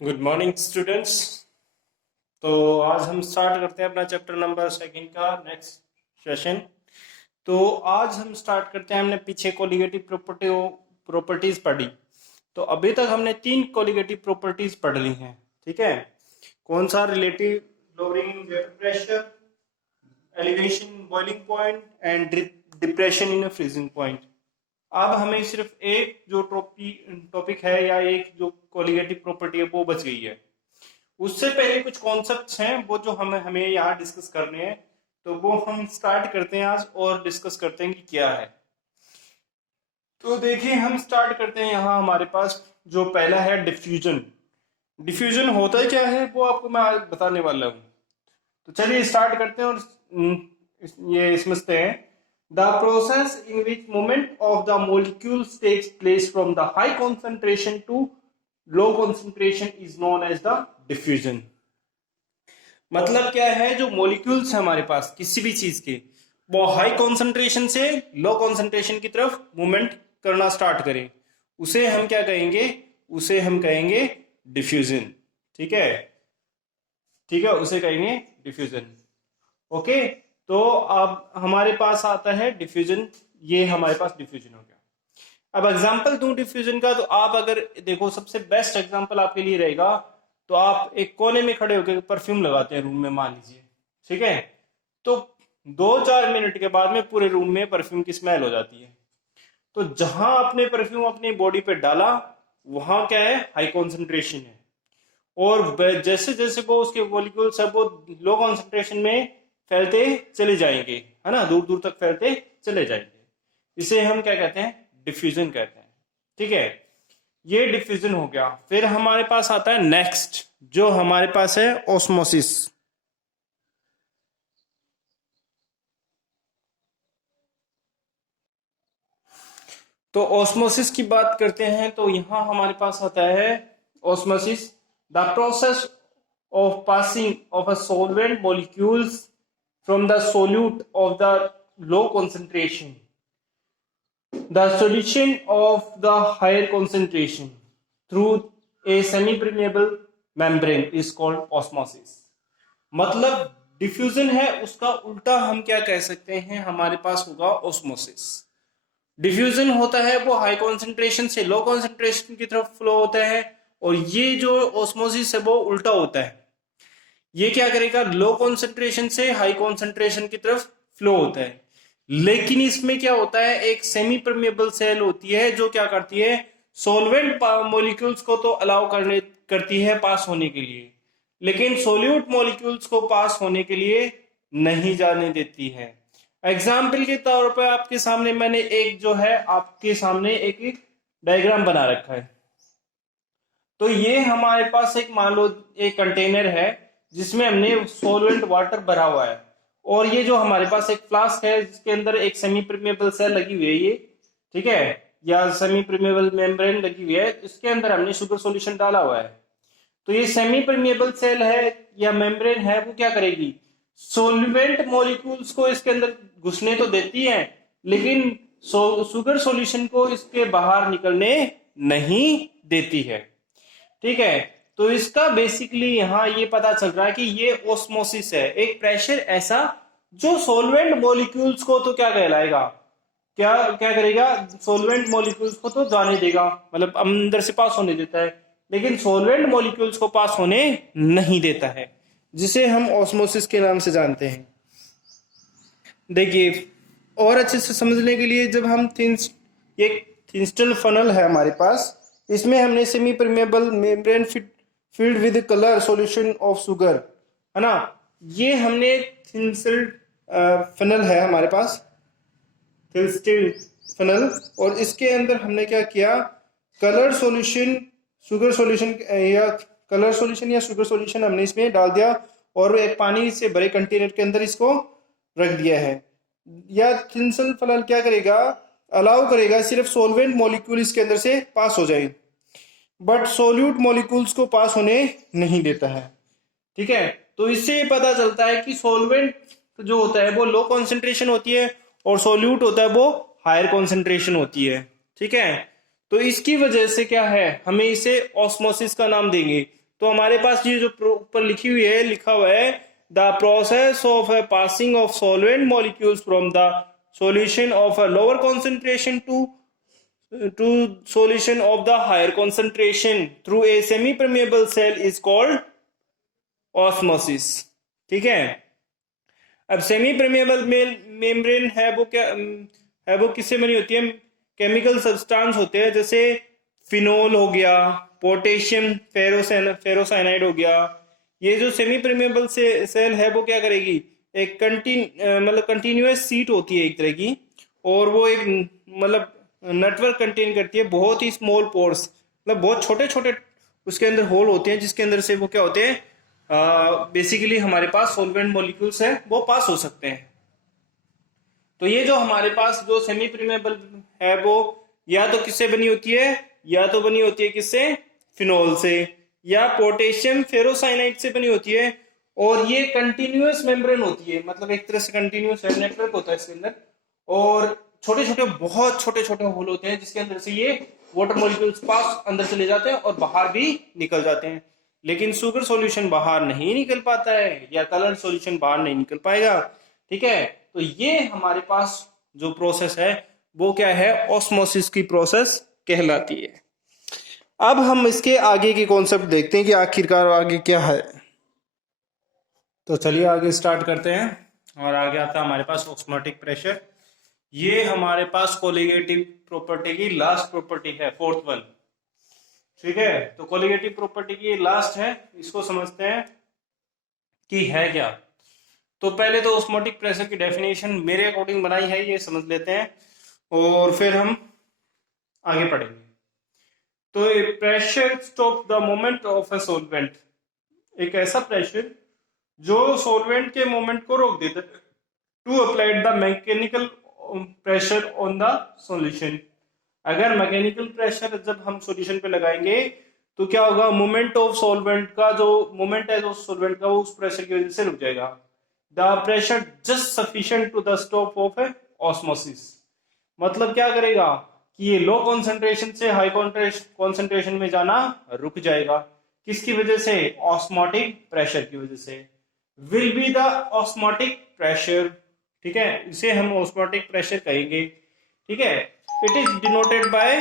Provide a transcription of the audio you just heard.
Good morning students. तो आज हम स्टार्ट करते हैं अपना चैप्टर नंबर सेकंड का नेक्स्ट सेशन। तो आज हम स्टार्ट करते हैं, हमने पीछे कोलिगेटिव प्रॉपर्टीज पढ़ी। तो अभी तक हमने 3 कोलिगेटिव प्रॉपर्टीज पढ़ ली हैं। ठीक है, कौन सा? Relative lowering vapour pressure, elevation boiling point and depression in freezing point. अब हमें सिर्फ एक जो टॉपिक है या एक जो कोलिगेटिव प्रॉपर्टी है वो बच गई है। उससे पहले कुछ कॉन्सेप्ट्स हैं वो जो हमें हमें यहाँ डिस्कस करने हैं। तो वो हम स्टार्ट करते हैं आज और डिस्कस करते हैं कि क्या है। तो देखिए, हम स्टार्ट करते हैं। यहाँ हमारे पास जो पहला है डिफ्यूजन। डिफ्यूजन होता है क्या है वो आपको मैं आज बताने वाला हूँ। तो चलिए स्टार्ट करते हैं और ये समझते हैं। The process in which movement of the molecules takes place from the high concentration to low concentration is known as the diffusion. मतलब क्या है, जो मॉलिक्यूल्स है हमारे पास किसी भी चीज के, वो हाई कॉन्सेंट्रेशन से लो कॉन्सेंट्रेशन की तरफ मूवमेंट करना स्टार्ट करें, उसे हम क्या कहेंगे? उसे हम कहेंगे डिफ्यूजन। ठीक है, ठीक है, उसे कहेंगे डिफ्यूजन। ओके, तो अब हमारे पास आता है डिफ्यूजन। ये हमारे पास डिफ्यूजन हो गया। अब एग्जांपल दूं डिफ्यूजन का, तो आप अगर देखो, सबसे बेस्ट एग्जांपल आपके लिए रहेगा। तो आप एक कोने में खड़े होकर परफ्यूम लगाते हैं रूम में, मान लीजिए। ठीक है, तो 2-4 मिनट के बाद में पूरे रूम में परफ्यूम की स्मेल हो जाती है। तो जहां आपने परफ्यूम अपनी बॉडी पे डाला, वहां क्या है? हाई कॉन्सेंट्रेशन है। और जैसे जैसे वो उसके मॉलिक्यूल्स है वो लो कॉन्सेंट्रेशन में फैलते चले जाएंगे, है ना, दूर दूर तक फैलते चले जाएंगे। इसे हम क्या कहते हैं? डिफ्यूजन कहते हैं। ठीक है, ये डिफ्यूजन हो गया। फिर हमारे पास आता है नेक्स्ट, जो हमारे पास है ऑस्मोसिस। तो ऑस्मोसिस की बात करते हैं, तो यहां हमारे पास आता है osmosis, the process of passing of a solvent molecules from the solute of the low concentration the solution of the higher concentration through a semi-permeable membrane is called osmosis। मतलब डिफ्यूजन है, उसका उल्टा हम क्या कह सकते हैं? हमारे पास होगा ऑस्मोसिस। डिफ्यूजन होता है वो हाई कॉन्सेंट्रेशन से लो कॉन्सेंट्रेशन की तरफ फ्लो होता है, और ये जो ऑस्मोसिस है वो उल्टा होता है। ये क्या करेगा? लो कॉन्सेंट्रेशन से हाई कॉन्सेंट्रेशन की तरफ फ्लो होता है। लेकिन इसमें क्या होता है? एक सेमी परमेबल सेल होती है जो क्या करती है? सॉल्वेंट मॉलिक्यूल्स को तो अलाउ करती है पास होने के लिए, लेकिन सोल्यूट मॉलिक्यूल्स को पास होने के लिए नहीं जाने देती है। एग्जाम्पल के तौर पर आपके सामने मैंने एक जो है आपके सामने एक डायग्राम बना रखा है। तो ये हमारे पास एक, मान लो, एक कंटेनर है जिसमें हमने सॉल्वेंट वाटर भरा हुआ है, और ये जो हमारे पास एक फ्लास्क है जिसके अंदर एक सेमी परमेबल सेल लगी हुई है, ये ठीक है, या सेमी परमेबल मेम्ब्रेन लगी हुई है, इसके अंदर हमने शुगर सॉल्यूशन डाला हुआ है। तो ये सेमी परमेबल सेल है या मेम्ब्रेन है, वो क्या करेगी? सॉल्वेंट मॉलिक्यूल्स को इसके अंदर घुसने तो देती है, लेकिन शुगर सॉल्यूशन को इसके बाहर निकलने नहीं देती है। ठीक है, तो इसका बेसिकली यहां ये पता चल रहा है कि ये ऑस्मोसिस है, एक प्रेशर ऐसा जो सॉल्वेंट मॉलिक्यूल्स को तो क्या कहलाएगा, क्या क्या करेगा? सॉल्वेंट मॉलिक्यूल्स को तो जाने देगा, मतलब अंदर से पास होने देता है, लेकिन सॉल्वेंट मॉलिक्यूल्स को पास होने नहीं देता है, जिसे हम ऑस्मोसिस के नाम से जानते हैं। देखिए, और अच्छे से समझने के लिए, जब हम एक थिंस्टल फनल है हमारे पास, इसमें हमने semi permeable membrane filled with colour solution of sugar, है ना, ये हमने थिंस्टल फनल है हमारे पास, थिंस्टल फनल, और इसके अंदर हमने क्या किया? कलर सॉल्यूशन, शुगर सॉल्यूशन या कलर सॉल्यूशन या शुगर सॉल्यूशन हमने इसमें डाल दिया, और एक पानी से भरे कंटेनर के अंदर इसको रख दिया है। या थिंस्टल फनल क्या करेगा? अलाउ करेगा सिर्फ सॉल्वेंट मॉलिक्यूल इसके अंदर से पास हो जाए, बट सोल्यूट मॉलिक्यूल्स को पास होने नहीं देता है। ठीक है, तो इससे पता चलता है कि सॉल्वेंट जो होता है वो लो कॉन्सेंट्रेशन होती है, और सोल्यूट होता है वो हायर कॉन्सेंट्रेशन होती है। ठीक है, तो इसकी वजह से क्या है, हमें इसे ऑस्मोसिस का नाम देंगे। तो हमारे पास ये जो ऊपर लिखी हुई है, लिखा हुआ है the process of passing of solvent molecules from the solution of a lower concentration to solution of the higher concentration through a semi permeable cell is called osmosis। ठीक है। अब सेमी परमेबल मेम्ब्रेन है वो क्या है, वो किससे बनी होती है? केमिकल सब्सटेंस होते हैं, जैसे फिनोल हो गया, पोटेशियम फेरोसाइनाइड हो गया। ये जो सेमी परमेबल सेल है वो क्या करेगी? एक मतलब कंटिन्यूअस सीट होती है एक तरह की, और वो एक मतलब नेटवर्क कंटेन करती है बहुत ही स्मॉल पोर्स, मतलब बहुत छोटे छोटे उसके अंदर होल होते हैं, जिसके अंदर से वो क्या होते हैं, बेसिकली हमारे पास सॉल्वेंट मॉलिक्यूल्स है वो पास हो सकते हैं। तो ये जो हमारे पास जो सेमी परमेबल है वो या तो किससे बनी होती है, या तो बनी होती है किससे? फिनोल से, या पोटेशियम फेरोसाइनाइड से बनी होती है। और ये कंटिन्यूअस मेम्ब्रेन होती है, मतलब एक तरह से कंटिन्यूअस नेटवर्क होता है इसके अंदर, और छोटे छोटे बहुत छोटे छोटे होल होते हैं जिसके अंदर से ये वाटर मॉलिक्यूल्स पास अंदर चले जाते हैं और बाहर भी निकल जाते हैं। लेकिन सुगर सॉल्यूशन बाहर नहीं निकल पाता है, या कलर सॉल्यूशन बाहर नहीं निकल पाएगा। ठीक है, तो ये हमारे पास जो प्रोसेस है वो क्या है? ऑस्मोसिस की प्रोसेस कहलाती है। अब हम इसके आगे के कॉन्सेप्ट देखते हैं कि आखिरकार आगे क्या है। तो चलिए आगे स्टार्ट करते हैं, और आगे आता है हमारे पास ऑस्मोटिक प्रेशर। ये हमारे पास कोलिगेटिव प्रॉपर्टी की लास्ट प्रॉपर्टी है, फोर्थ वन। ठीक है, तो कोलिगेटिव प्रॉपर्टी की लास्ट है, इसको समझते हैं कि है क्या। तो पहले तो ऑस्मोटिक प्रेशर की डेफिनेशन मेरे अकॉर्डिंग बनाई है, ये समझ लेते हैं, और फिर हम आगे पढ़ेंगे। तो pressure stop the movement of a solvent, एक ऐसा प्रेशर जो सॉल्वेंट के मूवमेंट को रोक देता है, to applied the mechanical pressure on the solution. अगर मैकेनिकल प्रेशर जब हम सॉल्यूशन पे लगाएंगे तो क्या होगा? मूवमेंट ऑफ सॉल्वेंट का जो मूवमेंट है जो सॉल्वेंट का, वो उस प्रेशर की वजह से रुक जाएगा। The pressure just sufficient to the stop of osmosis. मतलब क्या करेगा कि ये लो कॉन्सेंट्रेशन से हाई कॉन्सेंट्रेशन में जाना रुक जाएगा। किसकी वजह से? ऑस्मोटिक प्रेशर की वजह से। Will be the osmotic pressure. ठीक है, इसे हम ऑस्मोटिक प्रेशर कहेंगे। ठीक है, इट इज डिनोटेड बाय